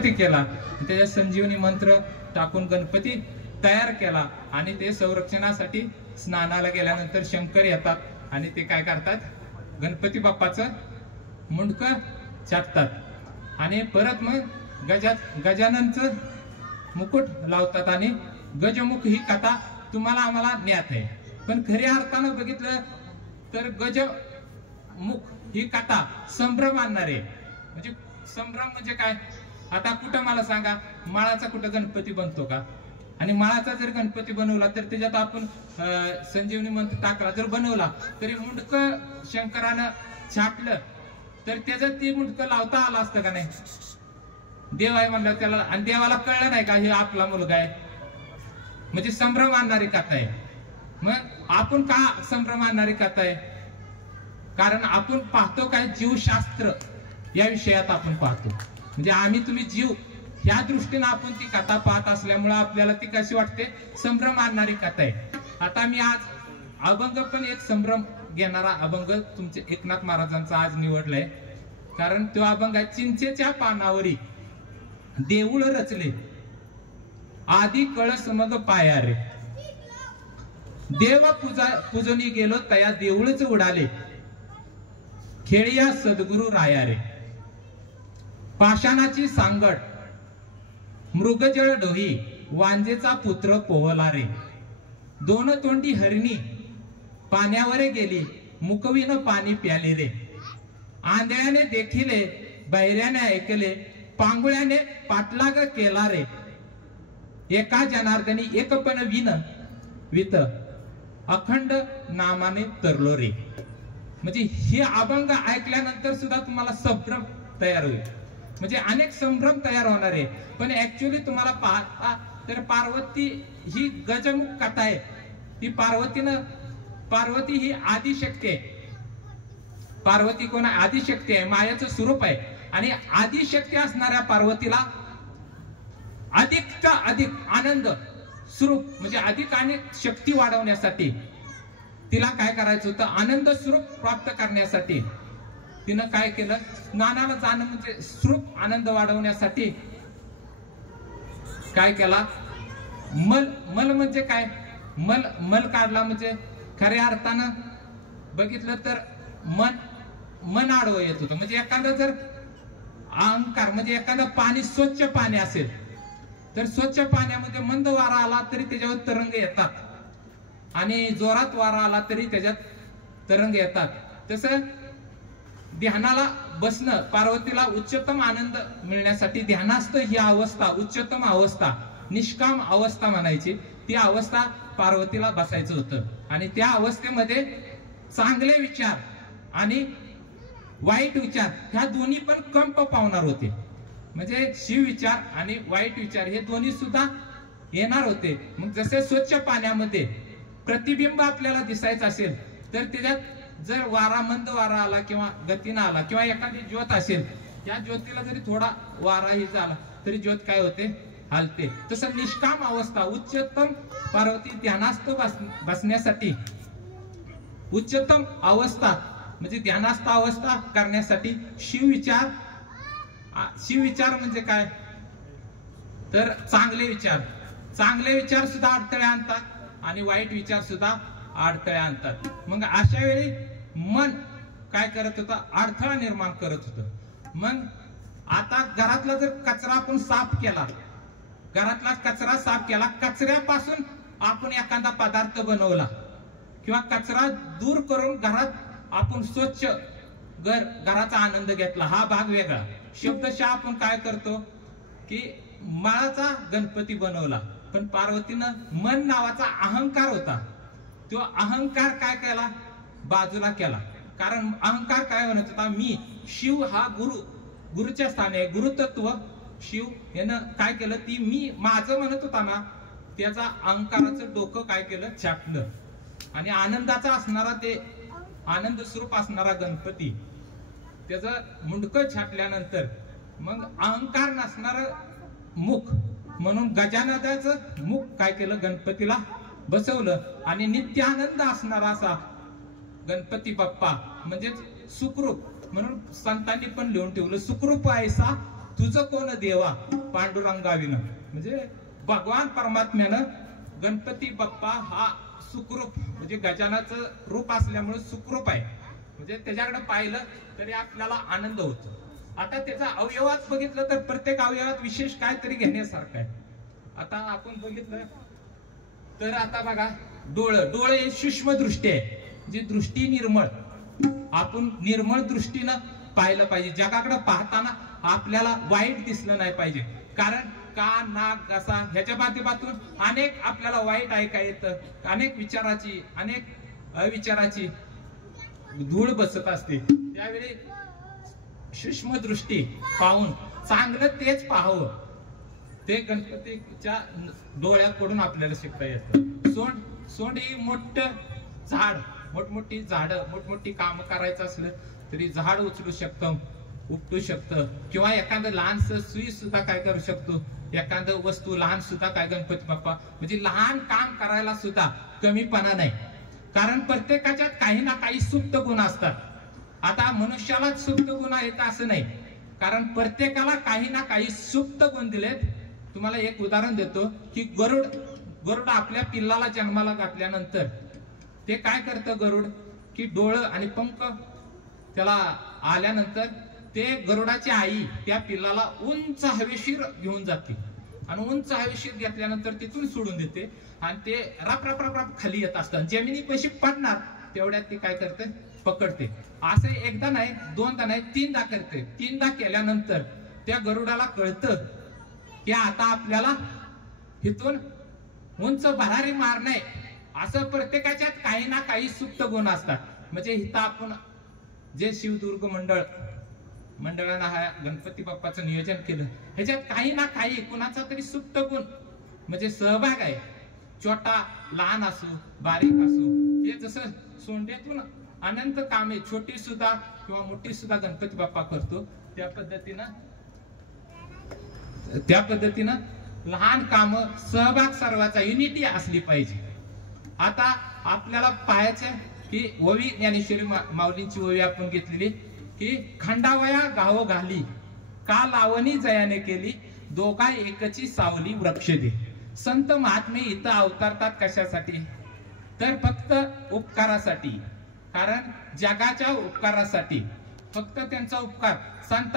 गणपती केला, त्याच्यात संजीवनी मंत्र टाकून गणपती तयार केला आणि ते संरक्षणासाठी स्नानाला गेल्यानंतर शंकर येतात आणि ते काय करतात, गणपती बाप्पाचं मुंडकं छाटतात आणि परत मग गजाननचं मुकुट लावतात आणि गजमुख ही कथा तुम्हाला आम्हाला ज्ञात आहे. पण खऱ्या अर्थानं बघितलं तर गजमुख ही कथा संभ्रम आणणारे, म्हणजे संभ्रम म्हणजे काय, आता कुठं मला सांगा, माळाचा कुठं गणपती बनतो का? आणि माळाचा जर गणपती बनवला तर त्याच्यात आपण संजीवनी मंत्र टाकला जर बनवला तरी मुंडकं शंकरानं छाटलं तर त्याच्यात ती मुंडकं लावता आलं असतं का नाही? देव आहे म्हणलं त्याला, आणि देवाला कळलं नाही का हे आपला मुलगा आहे? म्हणजे संभ्रम आणणारी कथा आहे. मग आपण का संभ्रम आणणारी कथा आहे? कारण आपण पाहतो काय, जीवशास्त्र या विषयात आपण पाहतो, म्हणजे आम्ही तुम्ही जीव ह्या दृष्टीने आपण ती कथा पाहत असल्यामुळे आपल्याला ती कशी वाटते, संभ्रम आणणारी कथा आहे. आता मी आज अभंग पण एक संभ्रम घेणारा अभंग तुमचे एकनाथ महाराजांचा आज निवडलाय. कारण तो अभंग आहे, चिंचेच्या पानावरी देऊळ रचले आधी कळस मग पाया रे, देव पूजनी गेलो तया देऊळच उडाले, खेळिया सद्गुरु राया रे. पाषाणाची सांगड मृगजळ डोही वांजेचा पुत्र पोहला रे, दोन तोंडी हरणी पाण्यावर गेली मुकवीन पाणी प्याले रे. आंधळ्याने देखिले बहिऱ्याने ऐकले पांगुळ्याने पाठलाग केला रे, एका जनार्दनी एक पण विन वित अखंड नामाने तरलो रे. म्हणजे हे अभंग ऐकल्यानंतर सुद्धा तुम्हाला संभ्रम तयार होईल, म्हणजे अनेक संभ्रम तयार होणार आहे. पण ऍक्च्युअली तुम्हाला पाहता तर पार्वती ही गजमुख कथा आहे. ती पार्वती ही आदिशक्ती आहे. पार्वती कोण आहे? आदिशक्ती आहे, मायाचं स्वरूप आहे. आणि आदिशक्ती असणाऱ्या पार्वतीला अधिकचा अधिक आनंद स्वरूप म्हणजे अधिक आणि शक्ती वाढवण्यासाठी तिला काय करायचं होतं, आनंद स्वरूप प्राप्त करण्यासाठी तिनं काय केलं, स्नानाला जाणं म्हणजे स्वरूप आनंद वाढवण्यासाठी काय केला, मल म्हणजे काय, मल काढला. म्हणजे खऱ्या अर्थानं बघितलं तर मन आडवं येत होतं. म्हणजे एखादं जर अहंकार म्हणजे एखादं पाणी स्वच्छ पाणी असेल तर स्वच्छ पाण्यामध्ये मंद वारा आला तरी त्याच्यावर तरंग येतात, आणि जोरात वारा आला तरी त्याच्यात तरंग येतात. तसं ध्यानाला बसणं, पार्वतीला उच्चतम आनंद मिळण्यासाठी ध्यानास्त ही अवस्था, उच्चतम अवस्था, निष्काम अवस्था म्हणायची, ती अवस्था पार्वतीला बसायचं होतं. आणि त्या अवस्थेमध्ये चांगले विचार आणि वाईट विचार ह्या दोन्ही पण कंप पावणार होते. म्हणजे शिव विचार आणि वाईट विचार हे दोन्ही सुद्धा येणार होते. मग जसे स्वच्छ पाण्यामध्ये प्रतिबिंब आपल्याला दिसायचं असेल तर त्याच्यात जर वारा मंद वारा आला किंवा गतीनं आला किंवा एखादी ज्योत असेल, या ज्योतीला जरी थोडा वाराही झाला तरी ज्योत काय होते, हालते. तसं निष्काम अवस्था, उच्चतम पार्वती ध्यानास्थ बसण्यासाठी उच्चतम अवस्था म्हणजे ध्यानास्थ अवस्था करण्यासाठी शिवविचार म्हणजे काय तर चांगले विचार सुद्धा अडथळे आणतात आणि वाईट विचार सुद्धा अडथळे आणतात. मग अशा वेळी मन काय करत होतं, अडथळा निर्माण करत होतं. मग आता घरातला जर कचरा आपण साफ केला, घरातला कचरा साफ केला, कचऱ्यापासून आपण एखादा पदार्थ बनवला किंवा कचरा दूर करून घरात आपण स्वच्छ घराचा आनंद घेतला, हा भाग वेगळा. शब्दशः आपण काय करतो की माळाचा गणपती बनवला, पण पार्वतीनं मन नावाचा अहंकार होता, तो अहंकार काय केला, बाजूला केला. कारण अहंकार काय म्हणत होता, मी शिव हा गुरुच्या स्थानी आहे, गुरुतत्व शिव यानं काय केलं, ती मी माझं म्हणत होता ना, त्याचा अहंकाराचं डोकं काय केलं, छाटलं. आणि आनंदाचा असणारा ते आनंद स्वरूप असणारा गणपती त्याचं मुंडकं छाटल्यानंतर मग अहंकार नसणार मुख म्हणून गजाननाचं मुख काय केलं, गणपतीला बसवलं. आणि नित्य आनंद असणारा असा गणपती बाप्पा म्हणजे सुखरूप म्हणून संतांनी पण लिहून ठेवलं, सुखरूप ऐसा तुझं कोण देवा पांडुरंगाविन, म्हणजे भगवान परमात्म्यानं गणपती बाप्पा हा सुखरूप, म्हणजे गजानाचं रूप असल्यामुळे सुखरूप आहे, म्हणजे त्याच्याकडे पाहिलं तरी आपल्याला आनंद होतो. आता त्याचा अवयवात बघितलं तर प्रत्येक अवयवात विशेष काहीतरी घेण्यासारखं आहे. आता आपण बघितलं तर आता बघा डोळे हे सूक्ष्म दृष्टी आहे, जी दृष्टी निर्मळ, आपण निर्मळ दृष्टीनं पाहिलं पाहिजे. जगाकडे पाहताना आपल्याला वाईट दिसलं नाही पाहिजे, कारण कान नाक घसा ह्याच्या माध्यमातून अनेक आपल्याला वाईट ऐकायला येतं, अनेक विचाराची अनेक अविचाराची धूळ बसत असते. त्यावेळी सूक्ष्म दृष्टी पाहून चांगलं तेच पाहावं, ते गणपतीच्या डोळ्याकडून आपल्याला शिकता येतं. सोंड ही मोठं झाड, मोठमोठी झाडं, मोठमोठी काम करायचं असलं तरी झाड उचलू शकतं, उपटू शकतं, किंवा एखादं लहानसं सुई सुद्धा काय करू शकतो, एखादं वस्तू लहान सुद्धा काय गणपती बाप्पा, म्हणजे लहान काम करायला सुद्धा कमीपणा नाही, कारण प्रत्येकाच्यात काही ना काही सुप्त गुण असतात. आता मनुष्यालाच सुप्त गुण आहेत असं नाही, कारण प्रत्येकाला काही ना काही सुप्त गुण दिलेत. तुम्हाला एक उदाहरण देतो की गरुड आपल्या पिल्लाला जन्माला घातल्यानंतर ते काय करतं, गरुड की डोळं आणि पंख त्याला आल्यानंतर ते गरुडाची आई त्या पिल्लाला उंच हवेशीर घेऊन जाते, आणि उंच हवेशीर घेतल्यानंतर तिथून सोडून देते, आणि ते रप रप रप रप खाली येत असतात. जमिनी पैसे पडणार तेवढ्यात ते काय करते, पकडते. असं एकदा नाही, दोनदा नाही, तीनदा करते. तीनदा केल्यानंतर त्या गरुडाला कळतं की आता आपल्याला इथून उंच भरारी मारणे. असं प्रत्येकाच्यात काही ना काही सुप्त गुण असतात. म्हणजे इथं आपण जे शिवदुर्ग मंडळानं हा गणपती बाप्पाचं नियोजन केलं, ह्याच्यात काही ना काही कुणाचा तरी सुप्त गुण म्हणजे सहभाग आहे. छोटा लहान असो बारीक असो, हे जसं सोंड्यातून अनंत कामे छोटी सुद्धा किंवा मोठी सुद्धा गणपती बाप्पा करतो, त्या पद्धतीनं लहान काम सहभाग सर्वांचा युनिटी असली पाहिजे. आता आपल्याला पाहायचं की ओवी ज्ञानेश्वरी माऊलींची ओवी आपण घेतलेली की खंडावया गाव घाली का लावणी जयाने केली, दोघा एकची सावली वृक्ष दे. संत महात्मे इथं अवतरतात कशासाठी, तर फक्त उपकारासाठी, कारण जगाच्या उपकारासाठी, फक्त त्यांचा उपकार संत